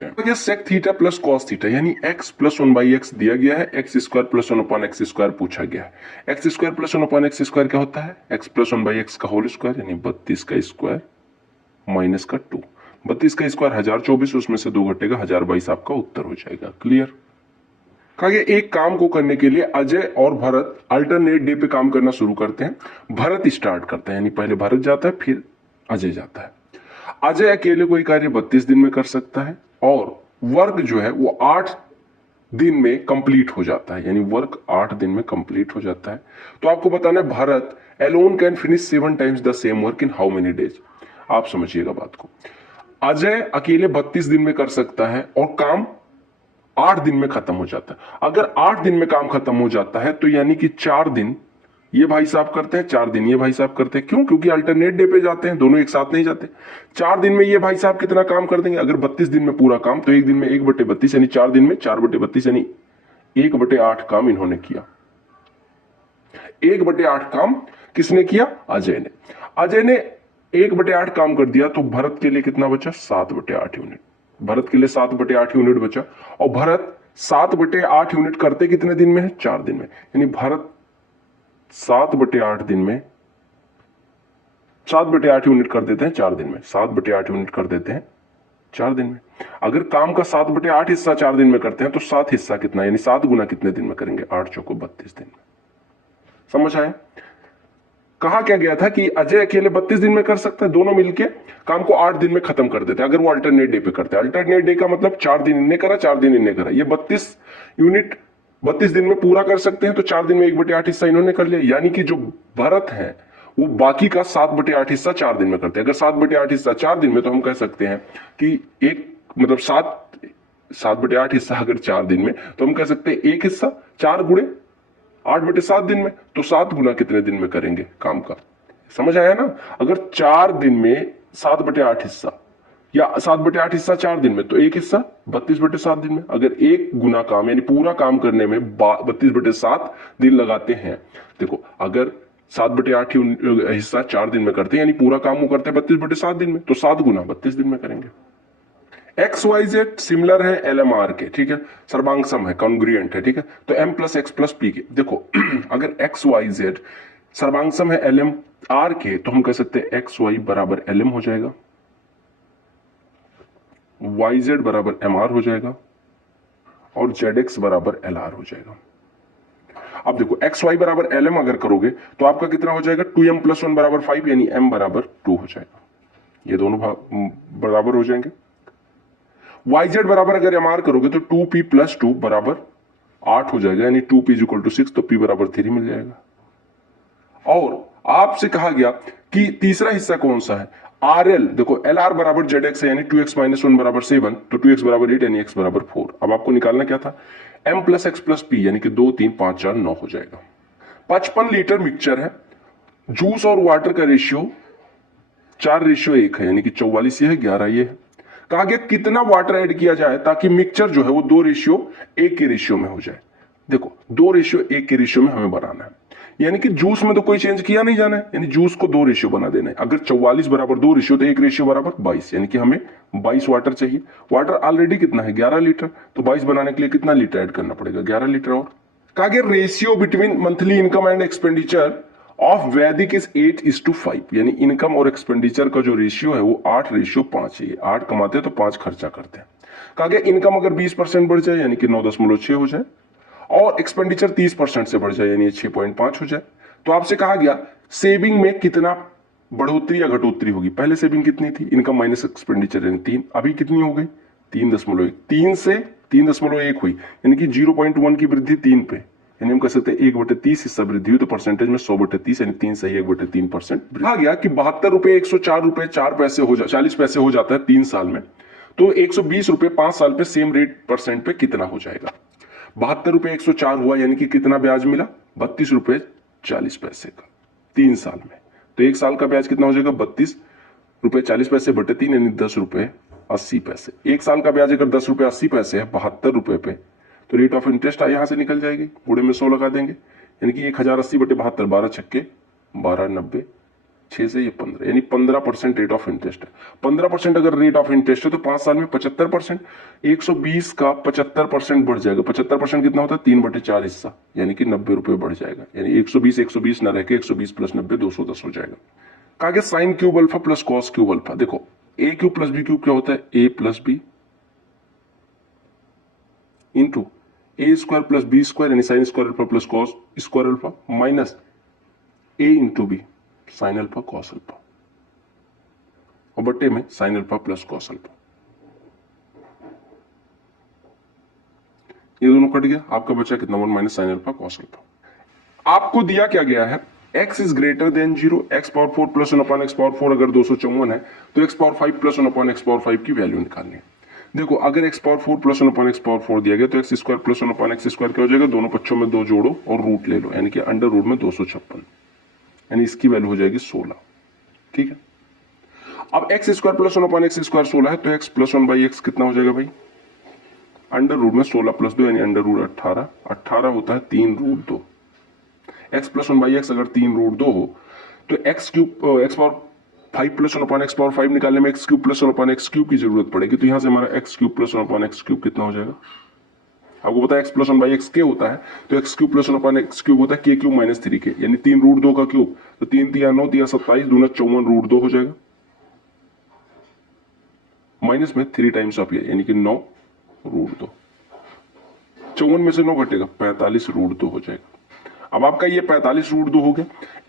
सेक theta plus cos theta यानी x plus 1/x दिया गया है, एक्स स्क्वायर प्लस 1/x² पूछा गया है। एक्स स्क्वायर प्लस 1/x² क्या होता है? x प्लस 1/x का होल स्क्वायर यानी 32 का स्क्वायर माइनस का 2। 32 का स्क्वायर 1024, उसमें से 2 घटेगा 1022, आपका उत्तर हो जाएगा। क्लियर? कहा गया एक काम को करने के लिए अजय और भरत अल्टरनेट डे पे काम करना शुरू करते हैं। भरत स्टार्ट करता है यानी पहले भरत जाता है फिर अजय जाता है। अजय अकेले कोई कार्य 32 दिन में कर सकता है और वर्क जो है वो 8 दिन में कंप्लीट हो जाता है, यानी वर्क 8 दिन में कंप्लीट हो जाता है। तो आपको बताना है Bharat alone can finish 7 times the same work in how many days. आप समझिएगा बात को। अजय अकेले 32 दिन में कर सकता है और काम 8 दिन में खत्म हो जाता है। अगर 8 दिन में काम खत्म हो जाता है तो यानी कि 4 दिन ये भाई साहब करते हैं, 4 दिन ये भाई साहब करते हैं। क्यों? क्योंकि अल्टरनेट डे पे जाते हैं, दोनों एक साथ नहीं जाते। 4 दिन में ये भाई साहब कितना काम कर देंगे? अगर 32 दिन में पूरा काम तो एक दिन में 1/32 यानी 4 दिन में 4/32 यानी 1/8 काम इन्होंने किया। 1/8 काम किसने किया? अजय ने। अजय ने 1/8 काम कर दिया तो भरत के लिए कितना बचा? 7/8 यूनिट। भरत के लिए 7/8 यूनिट बचा और भरत 7/8 यूनिट करते कितने दिन में है? 4 दिन में। यानी भरत 7/8 दिन में 7/8 यूनिट कर देते हैं 4 दिन में। 7/8 यूनिट कर देते हैं 4 दिन में। अगर काम का 7/8 हिस्सा 4 दिन में करते हैं तो 7 हिस्सा कितना, यानी 7 गुना कितने दिन में करेंगे? 8 चौको 32 दिन में। समझ आया? कहा क्या गया था कि अजय अकेले 32 दिन में कर सकता है, दोनों मिलके काम को 8 दिन में खत्म कर देते हैं अगर वो अल्टरनेट डे पे करते हैं। अल्टरनेट डे का मतलब 4 दिन इनने करा 4 दिन इनने करा। ये 32 यूनिट 32 दिन में पूरा कर सकते हैं तो 4 दिन में 1/8 हिस्सा इन्होंने कर लिया। यानी कि जो भरत है वो बाकी का 7/8 हिस्सा 4 दिन में करते हैं। अगर 7/8 हिस्सा 4 दिन में तो हम कह सकते हैं कि एक मतलब 7/8 हिस्सा अगर 4 दिन में तो हम कह सकते हैं एक हिस्सा 4 गुणे 8/7 दिन में, तो 7 गुना कितने दिन में करेंगे काम का? समझ आया ना? अगर 4 दिन में 7/8 हिस्सा या 7/8 हिस्सा 4 दिन में तो एक हिस्सा 32/7 दिन में। अगर एक गुना काम यानी पूरा काम करने में 32/7 दिन लगाते हैं। देखो अगर 7/8 हिस्सा 4 दिन में करते हैं यानी पूरा काम वो करते हैं 32/7 दिन में, तो 7 गुना 32 दिन में करेंगे। XYZ सिमिलर है LMR के, ठीक है, सर्वांग सम है, कॉन्ग्रुएंट है, ठीक है। तो M plus x plus P के, देखो अगर XYZ सर्वांग सम है LMR के तो हम कह सकते हैं XY बराबर LM हो जाएगा, YZ बराबर MR हो जाएगा और ZX बराबर LR हो जाएगा। अब देखो XY बराबर LM अगर करोगे तो आपका कितना हो जाएगा? 2M प्लस 1 बराबर 5 यानी M बराबर 2 हो जाएगा। ये दोनों बराबर हो जाएंगे। YZ बराबर अगर MR करोगे तो 2P प्लस 2 बराबर 8 हो जाएगा यानी 2P इक्वल टू 6, तो P बराबर 3 मिल जाएगा। और आपसे कहा गया कि तीसरा हिस्सा कौन सा है? RL, देखो LR बराबर ZX है यानी 2x माइनस 1 बराबर 7, तो 2x बराबर 8 यानी x बराबर 4। अब आपको निकालना क्या था? M plus x plus P यानी कि 2 3 5 4 9 हो जाएगा। 55 लीटर मिक्सचर है, जूस और वाटर का रेशियो 4:1 है यानी कि 44 ये है 11 ये है। कहा गया कितना वाटर ऐड किया जाए ताकि मिक्सचर जो है वो 2:1 के रेशियो में हो जाए। देखो 2:1 के रेशियो में हमें बनाना है, यानी कि जूस में तो कोई चेंज किया नहीं जाना है, यानी जूस को 2 रेशियो बना देना है। अगर 44 बराबर 2 रेशियो तो 1 रेशियो बराबर 22, यानी कि हमें 22 वाटर चाहिए। वाटर ऑलरेडी कितना है? 11 लीटर, तो 22 बनाने के लिए कितना लीटर ऐड करना पड़ेगा? 11 लीटर। और कहा गया ratio between monthly income and expenditure of वैदिक इज 8:5, यानी इनकम और एक्सपेंडिचर का जो रेशियो है वो 8:5 है। 8 कमाते हैं तो 5 खर्चा करते हैं। कहा गया इनकम अगर 20% बढ़ जाए यानी कि 9.6 हो जाए और एक्सपेंडिचर 30% से बढ़ जाए यानी 6.5 हो जाए, तो आपसे कहा गया सेविंग में कितना बढ़ोतरी या घटोतरी होगी। पहले सेविंग कितनी थी? इनकम माइनस एक्सपेंडिचर यानी 3, अभी कितनी हो गई? 3.1। 3 से 3.1 हुई यानी कि 0.1 की वृद्धि 3 पे, यानी हम कह सकते हैं 1/30 हिस्सा वृद्धि हुई तो परसेंटेज में 100/30 यानी 3 से ही 1/3%। कहा गया कि 72 रुपए 104 रुपए 4 पैसे हो 40 पैसे हो जाता है 3 साल में, तो 120 रुपए 5 साल पे सेम रेट परसेंट पे कितना हो जाएगा? 72 रुपए 104 हुआ यानी कि कितना ब्याज मिला? 32 रुपए 40 पैसे का 3 साल में। तो 1 साल का ब्याज कितना हो जाएगा? 32 रुपए 40 पैसे बटे 3 यानी 10 रुपए 80 पैसे। 1 साल का ब्याज अगर 10 रुपए 80 पैसे है 72 रुपए पे, तो रेट ऑफ इंटरेस्ट यहां से निकल जाएगी, बूढ़े में 100 लगा देंगे यानी कि 1080 बटे 72, 12 छक्के 12 90 6 से ये 15, यानी 15% रेट ऑफ इंटरेस्ट है। 15% अगर रेट ऑफ इंटरेस्ट है तो 5 साल में 75%, 120 का 75% बढ़ जाएगा। 75% कितना होता है? 3/4 हिस्सा, यानी कि 90 रुपए बढ़ जाएगा। यानी 120 ना रह के 120 प्लस 90 210 हो जाएगा। कहा गया sine cube alpha plus cos cube alpha. देखो a cube plus b cube क्या होता है? A plus b into a square plus b square, यानी sine square alpha plus cos square alpha, minus a into b sine alpha cos alpha, और बट्टे में sine alpha plus cos alpha. ये दोनों कट गया, आपका बचा कितना? 1 minus sine alpha cos alpha. आपको दिया क्या गया है? x is greater than 0, x power 4 plus 1 upon x power 4 अगर 254 है तो x power 5 plus 1 upon x power 5 की वैल्यू निकालनी है। देखो अगर x power 4 plus 1 upon x power 4 दिया गया तो x square plus 1 upon x square क्या हो जाएगा? दोनों पक्षों में 2 जोड़ो और रूट ले लो, यानी कि अंडर रूट में 256, यानी इसकी वैल्यू हो जाएगी 16। ठीक है, अब x square plus 1 upon x square 16 है तो x प्लस 1 बाई x कितना हो जाएगा भाई? अंडर रूट में 16 प्लस 2 यानी अंडर रूट 18, 18 होता है 3 root 2। x plus 1 by x अगर 3 रूट 2 हो तो x cube x power 5 plus 1 upon x power 5 निकालने में x cube plus 1 upon x cube की जरूरत पड़ेगी। तो यहां से हमारा x cube plus 1 upon x cube कितना हो जाएगा? आपको पता है x प्लस 1 बाई x के होता है तो x cube plus 1 upon x cube होता है k क्यूब माइनस 3k, यानी 3 रूट 2 का क्यूब, तो 3 3 9 3 27 दूना 54 रूट 2 हो जाएगा, माइनस में 3 टाइम्स ऑफ ये, यानी कि 9 रूट 2। 54 में से 9 घटेगा 45 रूट 2 हो जाएगा। अब आपका ये 45 रूट 2 हो गया।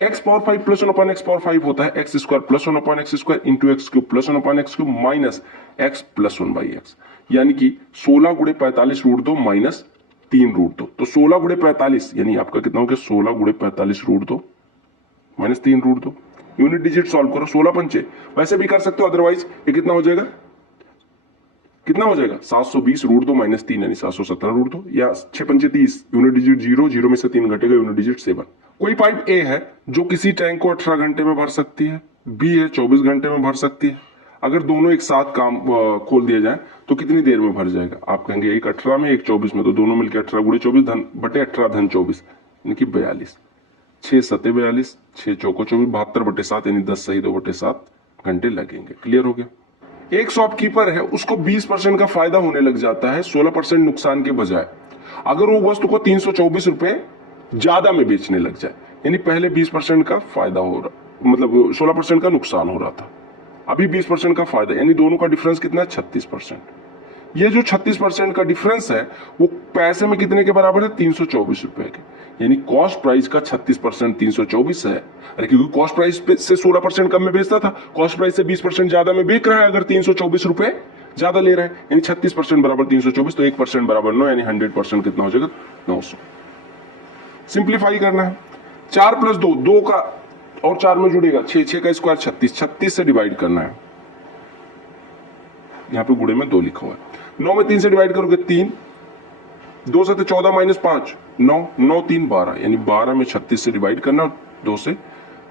x power 5 plus 1 upon x power 5 होता है x square plus 1 upon x square into x cube plus 1 upon x cube minus x plus 1 by x, यानी कि 16 गुणे 45 रूट 2 माइनस 3 रूट 2, तो 16 गुणे 45 यानी आपका कितना हो गया? 16 गुणे 45 root 2 minus 3 root 2। Unit digit solve करो, 16 पंचे, वैसे भी कर सकते हो, अदरवाइज ये कितना हो जाएगा? कितना हो जाएगा? 720 रूट 2 माइनस 3 यानी 717 रूट 2, या 6 पंचे 30, यूनिट डिजिट 0, 0 में से 3 घटेगा, यूनिट डिजिट 7। कोई पाइप ए है जो किसी टैंक को 18 घंटे में भर सकती है, बी है 24 घंटे में भर सकती है। अगर दोनों एक साथ काम खोल दिया जाए तो कितनी देर में भर जाएगा? आप कहेंगे एक 18 में एक 24 में, तो दोनों मिलकर 18 गुणे 24 धन बटे 18 धन 24 यानी कि 42, 6 सते 42, 6 चौको 24, 72 बटे 7 यानी 10 सही 2 बटे 7 घंटे लगेंगे। क्लियर हो गया? एक शॉपकीपर है, उसको 20% का फायदा होने लग जाता है 16% नुकसान के बजाय, अगर वो वस्तु को 324 रुपए ज्यादा में बेचने लग जाए, यानी पहले 20% का फायदा हो रहा, मतलब 16% का नुकसान हो रहा था, अभी 20% का फायदा, यानी दोनों का डिफरेंस कितना है? 36%। ये जो 36% का डिफरेंस है वो पैसे में कितने के बराबर है? 324 रुपए के, यानी कॉस्ट प्राइस का 36% 324 है। अरे क्योंकि कॉस्ट प्राइस से 16% कम में बेचता था, कॉस्ट प्राइस से 20% ज्यादा में बेच रहा है, अगर 324 रुपए ज्यादा ले रहा है, यानी 36% बराबर 324, तो 1% बराबर 9, यानी 100% कितना हो जाएगा? 900। सिंप्लीफाई करना है, 4 प्लस 2, 2 का और 4 में जुड़ेगा 6, 6 का स्क्वायर 36, 36 से डिवाइड करना है, यहां पे गुणे में 2 लिखा हुआ है। 9 में 3 से डिवाइड करोगे 3, 2 से 14 माइनस 5 9, 9 3 12, यानी 12 में 36 से डिवाइड करना और 2 से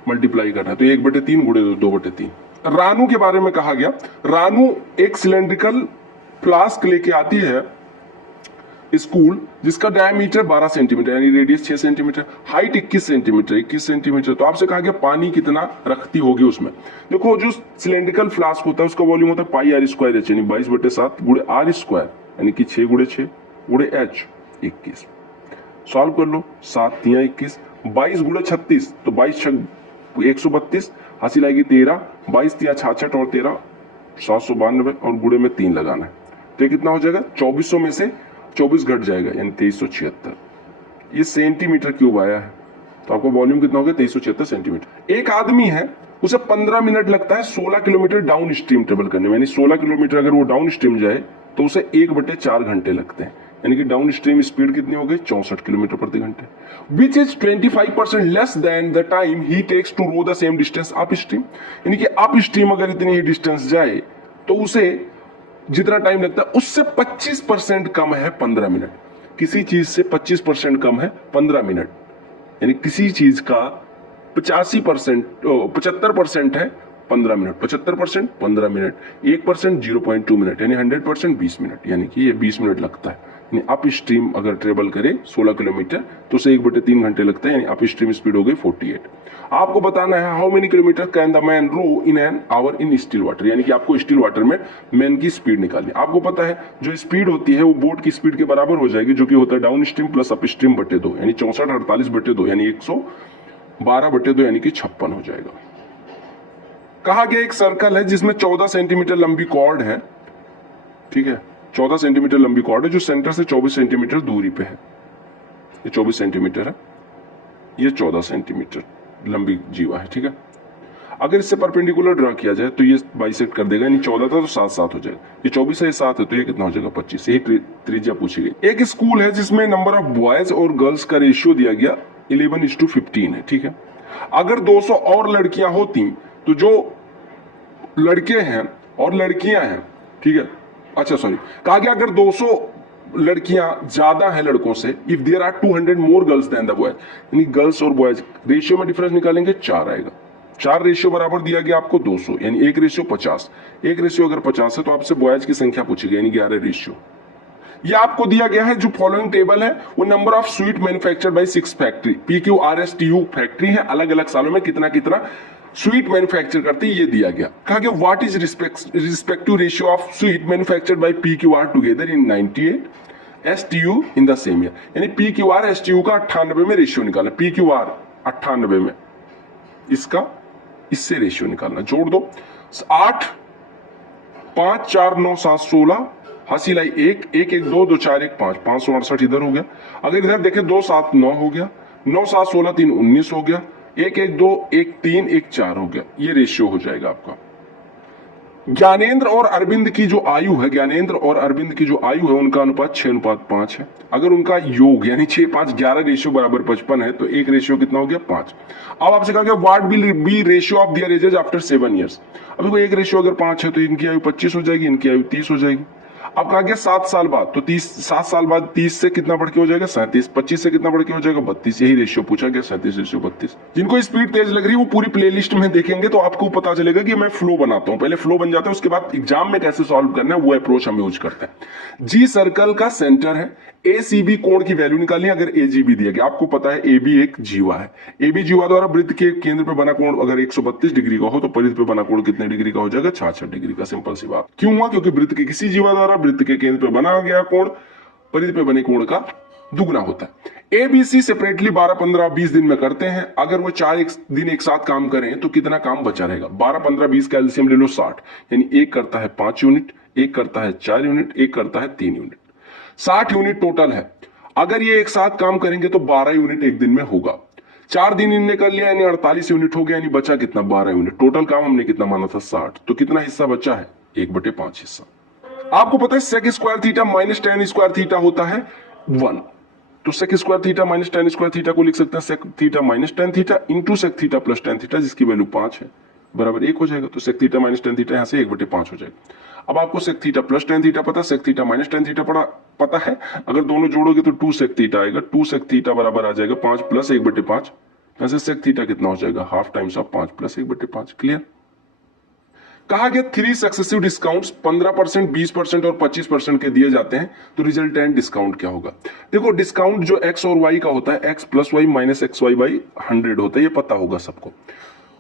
मल्टीप्लाई करना है, तो 1/3 गुणे 2/3। रानू के बारे में कहा गया, रानू एक सिलेंड्रिकल फ्लास्क लेके आती है स्कूल, जिसका डायमीटर 12 सेंटीमीटर यानी radius 6 centimetre, height 21 centimetre, 21 centimetre. तो आपसे कहा गया पानी कितना रखती होगी उसमें। देखो जो सिलेंड्रिकल फ्लास्क होता है उसका वॉल्यूम होता है पाई आर स्क्वायर एच, यानी 22/7 गुणे आर स्क्वायर, यानी कि 6 गुणे 6 गुणे एच 21। सॉल्व कर लो, 7 3 21, 22 गुणे 36, तो 22 132, हासिल आएगी 13, 22 3 66 और 13 792, और गुणे में 3 लगाना है, तो ये कितना हो जाएगा? 2400 में से 24 घट जाएगा, यानी 2376। ये सेंटीमीटर क्यूब आया है, तो आपको वॉल्यूम कितना हो गया? 2376 सेंटीमीटर। एक आदमी है, उसे 15 मिनट लगता है 16 किलोमीटर डाउन स्ट्रीम ट्रेवल करने में, यानी 16 किलोमीटर अगर वो डाउन स्ट्रीम जाए तो उसे 1/4 घंटे लगते हैं, यानी कि डाउन स्ट्रीम स्पीड कितनी हो गई? 64 किलोमीटर प्रति घंटे, which is 25% less than the time he takes to row the same distance upstream. यानी कि अप स्ट्रीम अगर इतनी ही डिस्टेंस जाए तो उसे जितना टाइम लगता है उससे 25% कम है 15 मिनट। किसी चीज से 25% कम है 15 मिनट, यानी किसी चीज का 75% है 15 मिनट, 75% 15 मिनट, 1% 0.2 मिनट, यानी 100% 20 मिनट, यानी कि ये 20 मिनट लगता है। यानी अप स्ट्रीम अगर ट्रेवल करे 16 किलोमीटर तो उसे 1/3 घंटे लगता है, यानी अप स्ट्रीम स्पीड हो गई 48। आपको बताना है how many kilometre can the man row in an hour in still water, यानी कि आपको स्टिल वाटर में मैन की स्पीड निकालनी। आपको पता है जो स्पीड होती है वो बोट की स्पीड के बराबर हो जाएगी, जो कि होता है down stream plus up stream बटे 2, यानी 64 48 बटे 2 यानी 112 बटे 2 यानी कि 56 हो जाएगा। कहा गया एक सर्कल है जिसमें 14 सेंटीमीटर लंबी कॉर्ड है, ठीक है, 14 सेंटीमीटर लंबी कॉर्ड है जो सेंटर से 24 सेंटीमीटर दूरी पे है। ये 24 सेंटीमीटर है, ये 14 सेंटीमीटर लंबी जीवा है, ठीक है। अगर इससे परपेंडिकुलर ड्रा किया जाए तो ये बाइसेक्ट कर देगा, यानी 14 था तो 7 7 हो जाएगा, ये 24 है, ये 7 है तो ये कितना हो जाएगा 25। यही त्रिज्या पूछी गई। एक स्कूल है जिसमें नंबर ऑफ बॉयज और गर्ल्स का रेशियो दिया गया 11:15 है, ठीक है। अगर 200 और लड़कियां होती तो जो लड़के हैं और लड़कियां हैं, ठीक है, अच्छा सॉरी, कहा गया अगर 200 लड़कियां ज्यादा हैं लड़कों से, if there are 200 more girls than the boys, यानी गर्ल्स और बॉयज रेशियो में डिफरेंस निकालेंगे 4 आएगा। 4 रेशियो बराबर दिया गया आपको 200, यानी 1:50। 1 रेशियो अगर 50 है तो आपसे बॉयज की संख्या पूछी गई, यानी 11 रेशियो। ये आपको दिया गया है जो फॉलोइंग टेबल है वो number of sweet manufactured by 6 factory, PQRSTU factory है, अलग अलग सालों में कितना कितना स्वीट मैन्युफैक्चर करती है, ये दिया गया। कहा गया what is respective ratio of sweet manufactured by PQR together in 98 STU in the same year, यानी PQR STU का 98 में रेशियो निकालना, PQR 98 में, इसका इससे रेशियो निकालना, जोड़ दो 8 5 4 9 7 16, हंसी लाई 1 1 1 2 2 4 1 5 568 इधर हो गया। अगर इधर देखें 2 7 9 हो गया, 9 7 16 3 19 हो गया, 1 1 2 1 3 1 4 हो गया, ये रेशियो हो जाएगा आपका। ज्ञानेंद्र और अरविंद की जो आयु है, ज्ञानेंद्र और अरविंद की जो आयु है उनका अनुपात 6:5 है। अगर उनका योग यानी 6 5 11 रेशियो बराबर 55 है तो एक रेशियो कितना हो गया 5। अब आपसे कहा गया what will be ratio of their edges after 7 years. अब देखो एक रेशियो अगर 5 है तो इनकी आयु 25 हो जाएगी, इनकी आयु 30 हो जाएगी। अब कहा गया 7 साल बाद, तो 7 साल बाद 30 से कितना बढ़ के हो जाएगा 37, 25 से कितना बढ़ के हो जाएगा 32, यही रेशियो पूछा गया 37:32। जिनको स्पीड तेज लग रही है वो पूरी प्लेलिस्ट में देखेंगे तो आपको पता चलेगा कि मैं फ्लो बनाता हूं, पहले फ्लो बन जाता है उसके बाद एग्जाम में कैसे सॉल्व करना है वो अप्रोच हम यूज करते हैं। जी सर्कल का सेंटर है, ACB कोण की वैल्यू निकालिए अगर AGB दिया गया। आपको पता है AB एक जीवा है, AB जीवा द्वारा वृत्त के केंद्र पे बना कोण अगर 132 डिग्री का हो तो परिधि पे बना कोण कितने डिग्री का हो जाएगा 66 डिग्री का। सिंपल सी बात। क्यों हुआ? क्योंकि वृत्त के किसी जीवा द्वारा वृत्त के केंद्र पे बना गया कोण परिधि पे बने कोण का दुगना होता है। ABC सेपरेटली 12 15 20 दिन में करते हैं। अगर वो 4 दिन एक साथ काम करें तो कितना काम बचा रहेगा? 12 15 20 का एलसीएम ले लो 60, यानी एक करता है 5 यूनिट, एक करता है 4 यूनिट, एक करता है 3 यूनिट, 60 यूनिट टोटल है। अगर ये एक साथ काम करेंगे तो 12 यूनिट एक दिन में होगा। 4 दिन इनने कर लिया यानी 48 यूनिट हो गया, यानी बचा कितना 12 यूनिट। टोटल काम हमने कितना माना था 60, तो कितना हिस्सा बचा है 1/5 हिस्सा। आपको पता है sec square theta minus tan square theta होता है 1, तो sec square theta minus tan square theta को लिख सकते हैं sec theta minus tan theta into sec theta plus tan theta जिसकी वैल्यू 5 है बराबर 1 हो जाएगा। तो sec theta minus tan theta यहां से 1/5 हो जाएगा। अब आपको sec theta plus tan theta पता, sec theta minus tan theta पता है। अगर दोनों जोड़ोगे तो 2 सेक थीटा आएगा, 2 सेक थीटा बराबर आ जाएगा 5 प्लस 1/5। वैसे सेक थीटा कितना हो जाएगा half times of 5 plus 1/5। Clear? कहा गया 3 सक्सेसिव डिस्काउंट्स 15%, 20% और 25% के दिए जाते हैं तो रिजल्टेंट डिस्काउंट क्या होगा? देखो डिस्काउंट जो x और y का होता है x plus Y minus XY/100 होता है, ये पता होगा सबको।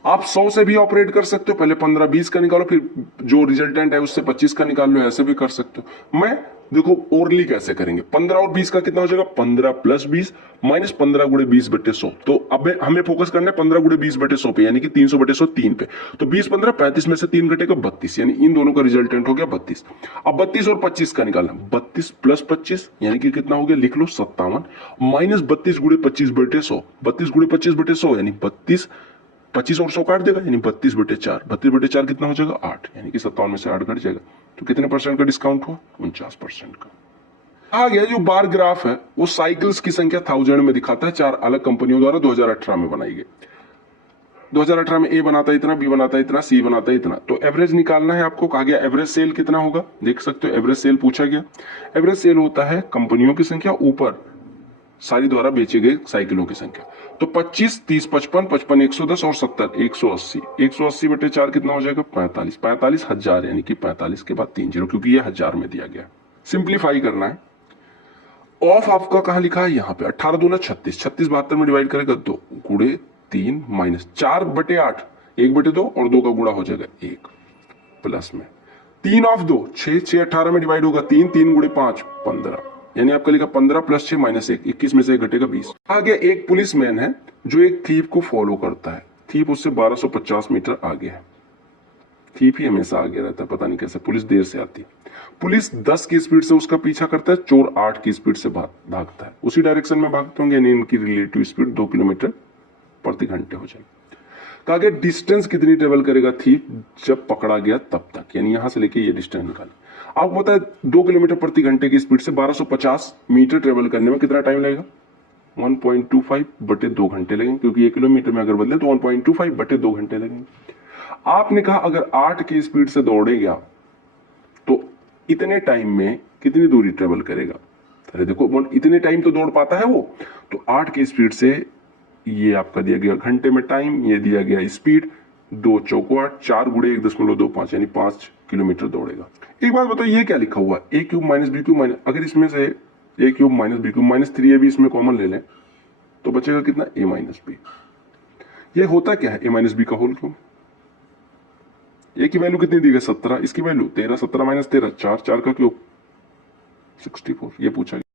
आप 100 से भी ऑपरेट कर सकते हो, पहले 15 20 का निकालो फिर जो रिजल्टेंट है उससे 25 का निकाल लो, ऐसे भी कर सकते हो। मैं देखो ओरली कैसे करेंगे, 15 और 20 का कितना हो जाएगा 15 प्लस 20 माइनस 15 गुणे 20/100। तो अब हमें फोकस करना है 15 गुणे 20/100 पे, यानी कि 300/100 3 पे। तो 20 15 35 में से 3 घटेगा 32, यानी इन दोनों का रिजल्टेंट हो गया 32। अब 32 और 25 का निकालना, 32 प्लस 25 यानी कि कितना हो गया लिख लो 57 माइनस 32 गुणे 25/100, 32 गुणे 25/100 यानी 32, 25 और 100 काट देगा यानी 32/4, 32/4 कितना हो जाएगा 8, यानी कि 57 में से 8 घट जाएगा। तो कितने परसेंट का डिस्काउंट हुआ 49% का। आ गया जो बार ग्राफ है वो साइकिल्स की संख्या 1000 में दिखाता है, 4 अलग कंपनियों द्वारा 2018 में बनाई गई। 2018 में ए बनाता है इतना, बी बनाता है इतना, सी बनाता है इतना, तो एवरेज निकालना है आपको। कहा गया एवरेज सेल कितना होगा, देख सकते हो एवरेज सेल पूछा गया। एवरेज सेल होता है कंपनियों की संख्या ऊपर सारी द्वारा बेचे गए साइकिलों की संख्या। तो 25 30 55 55 110 और 70 180, 180/4 कितना हो जाएगा 45, 45,000 यानी कि 45 के बाद 3 0 क्योंकि ये 1000 में दिया गया। सिंप्लीफाई करना है ऑफ आपका कहां लिखा है, यहां पे 18 दूना 36, 36 72 में डिवाइड करेगा 2 गुड़े 3 माइनस 4/8, 1/2 और 2 का गुणा हो जाएगा 1 प्लस में 3 ऑफ 2 6, 6 18 में डिवाइड होगा 3, 3 गुड़े 5 15, यानी आपका लिखा 15 प्लस 6 माइनस 1, 21 में से 1 घटेगा 20। आगे एक पुलिसमैन है जो एक थीप को फॉलो करता है, थीप उससे 1250 मीटर आगे है, थीप ही हमेशा आगे रहता है, पता नहीं कैसे, पुलिस देर से आती है। पुलिस 10 की स्पीड से उसका पीछा करता है, चोर 8 की स्पीड से भागता है, उसी डायरेक्शन में भागते होंगे, यानी इनकी रिलेटिव स्पीड 2 किलोमीटर प्रति घंटे हो जाएगी। कहा डिस्टेंस कितनी ट्रेवल करेगा थीप जब पकड़ा गया तब तक, यानी यहां से लेके ये डिस्टेंस निकाले। आपको पता है 2 किलोमीटर प्रति घंटे की स्पीड से 1250 मीटर ट्रेवल करने में कितना टाइम लगेगा, 1.25/2 घंटे लगेंगे, क्योंकि 1 किलोमीटर में अगर बदले तो 1.25/2 घंटे लगेंगे। आपने कहा अगर 8 की स्पीड से दौड़ेगा तो इतने टाइम में कितनी दूरी ट्रेवल करेगा। अरे देखो इतने टाइम तो दौड़ पाता है वो, तो 8 की स्पीड से ये आपका दिया गया घंटे में टाइम, ये दिया गया स्पीड, 2 चौको 8, 4 गुड़े 1.25 यानी 5 किलोमीटर दौड़ेगा। एक बात बताओ ये क्या लिखा हुआ, a cube minus B cube minus, अगर इसमें से a cube minus B cube minus 3ab इसमें कॉमन ले लें तो बचेगा कितना, a माइनस बी। ये होता क्या है a माइनस बी का होल क्यूब, a की वैल्यू कितनी दी गई 17, इसकी वैल्यू 13, 17 माइनस 13 4, 4 का क्यूब 64, ये पूछा गया।